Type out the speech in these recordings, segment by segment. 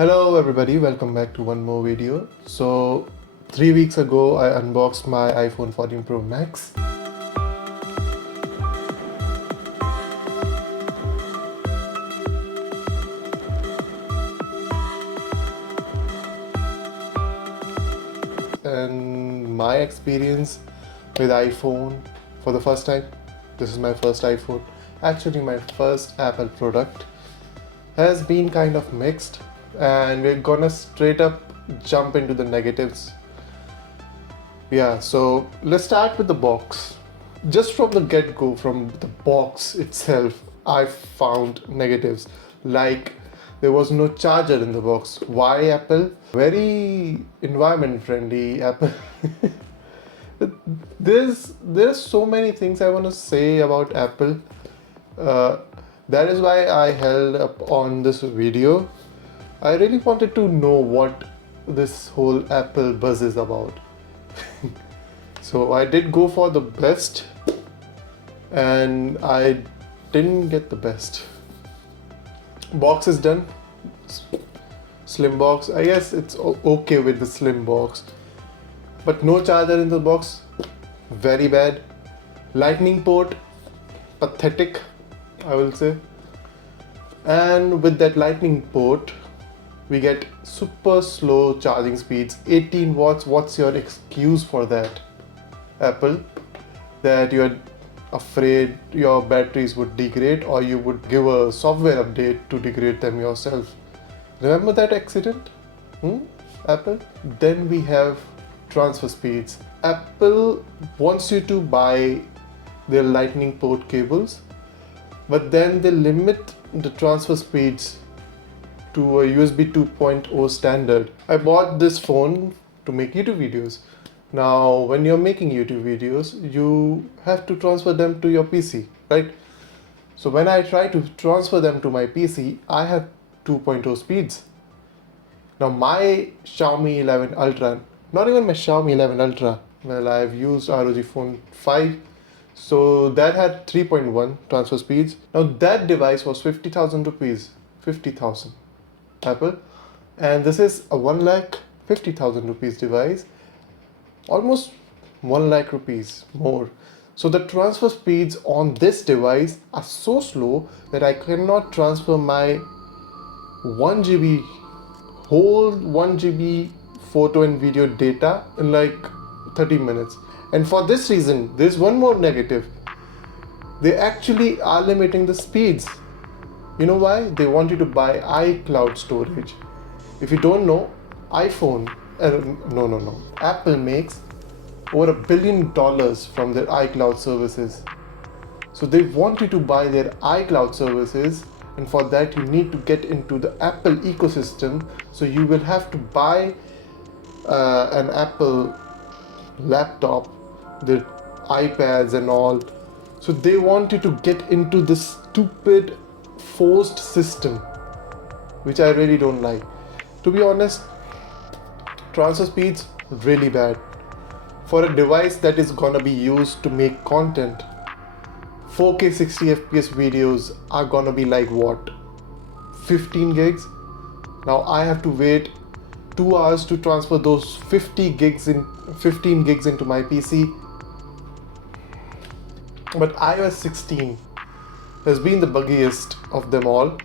Hello everybody, welcome back to one more video. So 3 weeks ago I unboxed my iPhone 14 Pro Max. And my experience with iPhone for the first time, this is my first iPhone, actually my first Apple product, has been kind of mixed, and we're gonna straight up jump into the negatives. Yeah, so let's start with the box. Just from the get-go, from the box itself, I found negatives. Like, there was no charger in the box. Why Apple? Very environment friendly Apple. There's so many things I want to say about Apple. That is why I held up on this video. I really wanted to know what this whole Apple buzz is about. So I did go for the best, and I didn't get the best. Box is done. Slim box. I guess it's okay with the slim box, but no charger in the box. Very bad. Lightning port. Pathetic, I will say. And with that lightning port, we get super slow charging speeds. 18 watts. What's your excuse for that, Apple? That you're afraid your batteries would degrade, or you would give a software update to degrade them yourself. Remember that accident? Apple? Then we have transfer speeds. Apple wants you to buy their lightning port cables, but then they limit the transfer speeds to a USB 2.0 standard. I bought this phone to make YouTube videos. Now, when you're making YouTube videos, you have to transfer them to your PC, right? So when I try to transfer them to my PC, I have 2.0 speeds. Now my Xiaomi 11 Ultra, not even my Xiaomi 11 Ultra, well, I've used ROG Phone 5, so that had 3.1 transfer speeds. Now that device was 50,000 rupees, 50,000 Apple, and this is a 1,50,000 rupees device, almost 1 lakh rupees more. So the transfer speeds on this device are so slow that I cannot transfer my 1 GB, whole 1 GB photo and video data in like 30 minutes. And for this reason, there's one more negative. They actually are limiting the speeds. You know why? They want you to buy iCloud storage. If you don't know, Apple makes over $1 billion from their iCloud services. So they want you to buy their iCloud services, and for that you need to get into the Apple ecosystem. So you will have to buy an Apple laptop, their iPads and all. So they want you to get into this stupid forced system, which I really don't like. To be honest, transfer speeds really bad. For a device that is gonna be used to make content, 4K 60 FPS videos are gonna be like what? 15 gigs? Now I have to wait 2 hours to transfer those 15 gigs into my PC. But iOS 16 has been the buggiest of them all.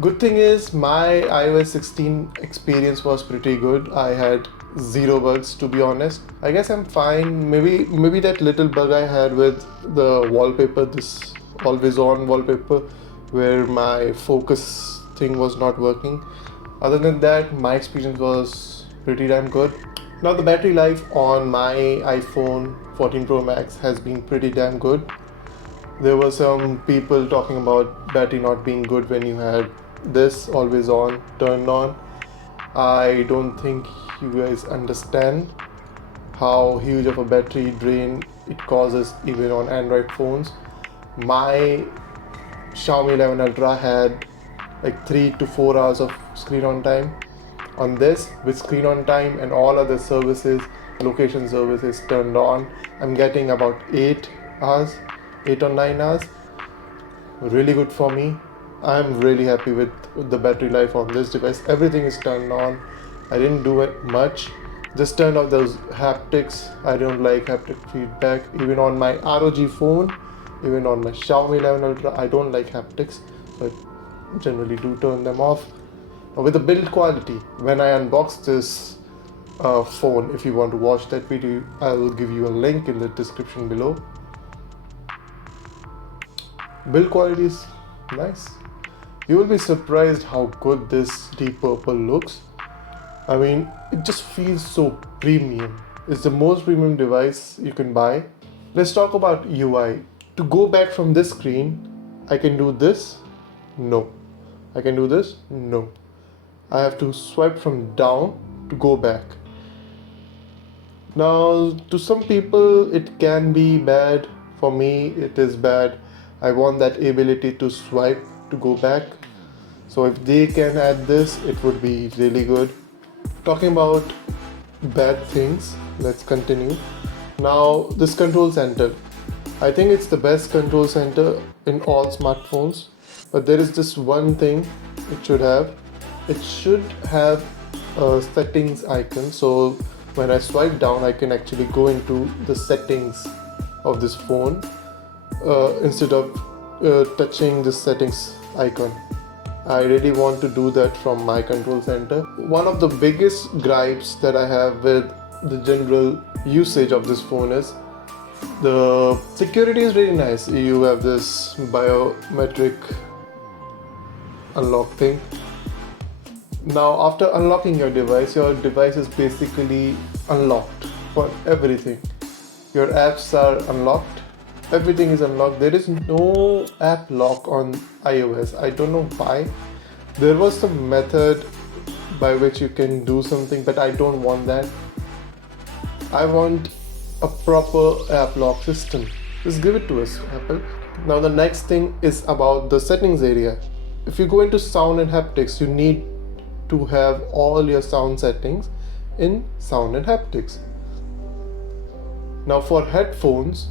Good thing is my iOS 16 experience was pretty good. I had zero bugs, to be honest. I guess I'm fine. Maybe that little bug I had with the wallpaper, this always on wallpaper, where my focus thing was not working. Other than that, my experience was pretty damn good. Now the battery life on my iPhone 14 Pro Max has been pretty damn good. There were some people talking about battery not being good when you had this always on, turned on. I don't think you guys understand how huge of a battery drain it causes even on Android phones. My Xiaomi 11 Ultra had like 3 to 4 hours of screen on time. On this, with screen on time and all other services, location services turned on, I'm getting about 8 or 9 hours. Really good for me. I'm really happy with the battery life on this device. Everything is turned on. I didn't do it much. Just turned off those haptics. I don't like haptic feedback. Even on my ROG phone, even on my Xiaomi 11 Ultra, I don't like haptics, but generally do turn them off. With the build quality, when I unbox this phone, if you want to watch that video, I will give you a link in the description below. Build quality is nice. You will be surprised how good this deep purple looks. I mean, it just feels so premium. It's the most premium device you can buy. Let's talk about UI. To go back from this screen, I can do this. No. I can do this. No. I have to swipe from down to go back. Now, to some people, it can be bad. For me, it is bad. I want that ability to swipe to go back. So if they can add this, it would be really good. Talking about bad things, let's continue. Now, this control center. I think it's the best control center in all smartphones. But there is just one thing it should have. It should have a settings icon. So when I swipe down, I can actually go into the settings of this phone instead of touching the settings icon. I really want to do that from my control center. One of the biggest gripes that I have with the general usage of this phone is the security is really nice. You have this biometric unlock thing. Now, after unlocking your device is basically unlocked for everything. Your apps are unlocked. Everything is unlocked. There is no app lock on iOS. I don't know why. There was some method by which you can do something, but I don't want that. I want a proper app lock system. Just give it to us, Apple. Now the next thing is about the settings area. If you go into sound and haptics, you need to have all your sound settings in sound and haptics. Now for headphones,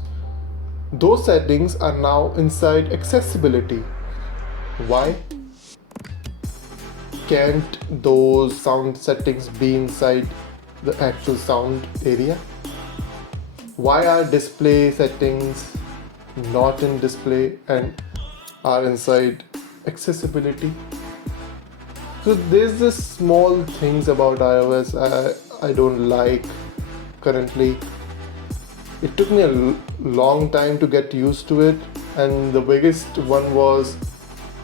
those settings are now inside accessibility. Why can't those sound settings be inside the actual sound area? Why are display settings not in display and are inside accessibility? So there's this small things about iOS I don't like currently. It took me a long time to get used to it, and the biggest one was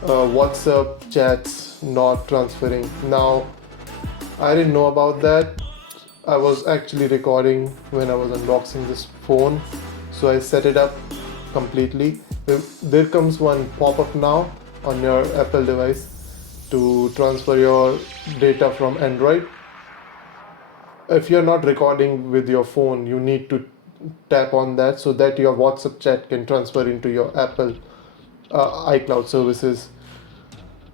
WhatsApp chats not transferring. Now, I didn't know about that. I was actually recording when I was unboxing this phone, so I set it up completely. There comes one pop-up now on your Apple device to transfer your data from Android. If you're not recording with your phone, you need to tap on that so that your WhatsApp chat can transfer into your Apple iCloud services,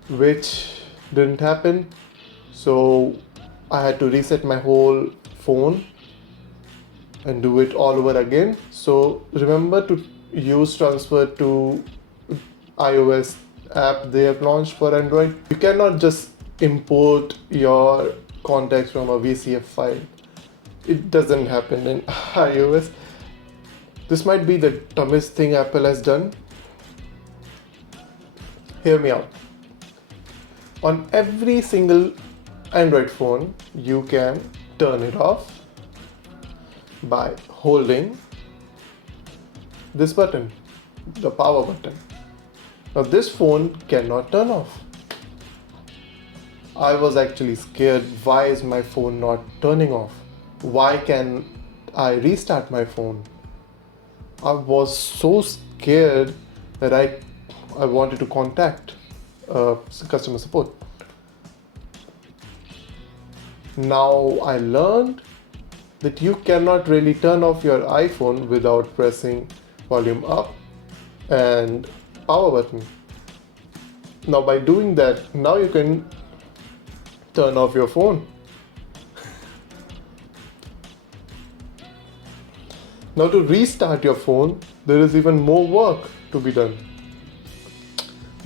which didn't happen. So I had to reset my whole phone and do it all over again. So remember to use transfer to iOS app they have launched for Android. You cannot just import your contacts from a VCF file. It doesn't happen in iOS. This might be the dumbest thing Apple has done. Hear me out. On every single Android phone, you can turn it off by holding this button, the power button. Now this phone cannot turn off. I was actually scared. Why is my phone not turning off? Why can I restart my phone? I was so scared that I wanted to contact customer support. Now I learned that you cannot really turn off your iPhone without pressing volume up and power button. Now by doing that, now you can turn off your phone. Now to restart your phone, there is even more work to be done.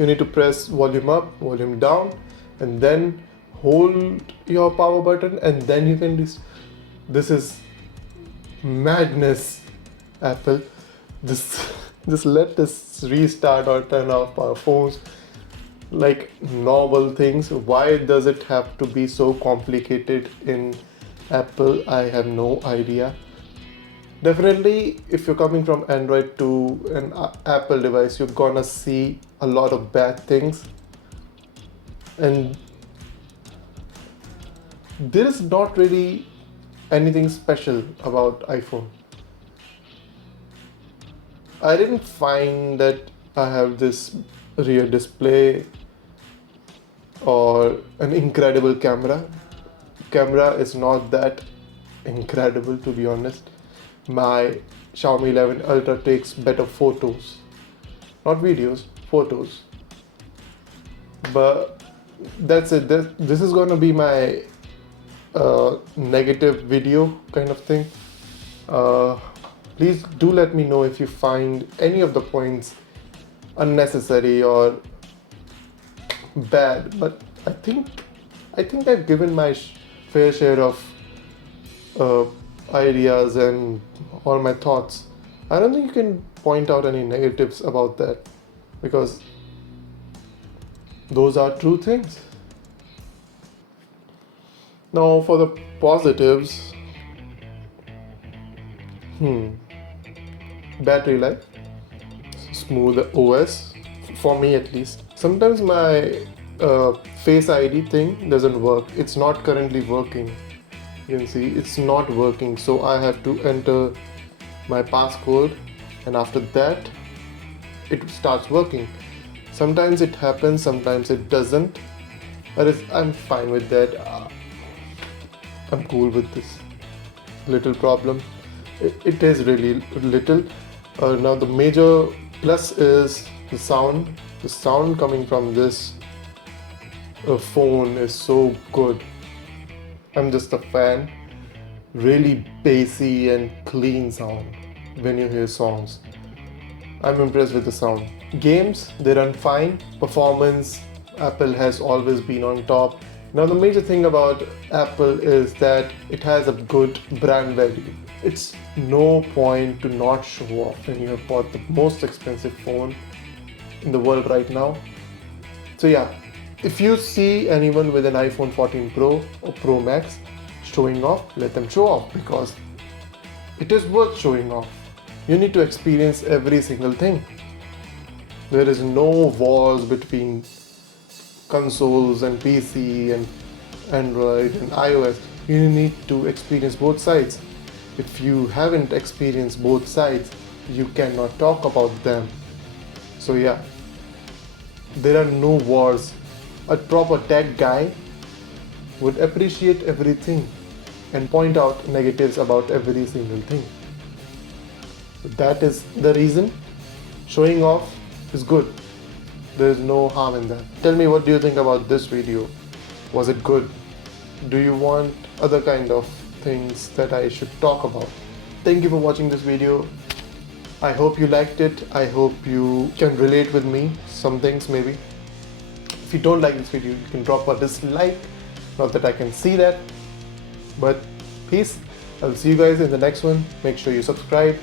you need to press volume up, volume down, and then hold your power button, and then you can this is madness, Apple. Just let us restart or turn off our phones like normal things. Why does it have to be so complicated in Apple? I have no idea. Definitely, if you're coming from Android to an Apple device, you're gonna see a lot of bad things. And there is not really anything special about iPhone. I didn't find that I have this rear display or an incredible camera. Camera is not that incredible, to be honest. My Xiaomi 11 Ultra takes better photos, not videos, photos. But that's it. This is gonna be my negative video kind of thing. Please do let me know if you find any of the points unnecessary or bad. But I think I've given my fair share of ideas and all my thoughts. I don't think you can point out any negatives about that, because those are true things. Now for the positives, battery life, smooth OS, for me at least. Sometimes my Face ID thing doesn't work. It's not currently working. You can see it's not working, so I have to enter my passcode, and after that it starts working. Sometimes it happens, sometimes it doesn't, but I'm fine with that. I'm cool with this little problem. It is really little. Now the major plus is the sound. The sound coming from this phone is so good. I'm just a fan. Really bassy and clean sound when you hear songs. I'm impressed with the sound. Games, they run fine. Performance, Apple has always been on top. Now the major thing about Apple is that it has a good brand value. It's no point to not show off when you have bought the most expensive phone in the world right now. So yeah, if you see anyone with an iPhone 14 Pro or Pro Max showing off, let them show off, because it is worth showing off. You need to experience every single thing. There is no wars between consoles and PC and Android and iOS. You need to experience both sides. If you haven't experienced both sides, you cannot talk about them. So yeah, there are no wars. A proper tech guy would appreciate everything and point out negatives about every single thing. So that is the reason showing off is good. There is no harm in that. Tell me, what do you think about this video? Was it good? Do you want other kind of things that I should talk about? Thank you for watching this video. I hope you liked it. I hope you can relate with me, some things maybe. If you don't like this video, you can drop a dislike. Not that I can see that. But peace. I'll see you guys in the next one. Make sure you subscribe.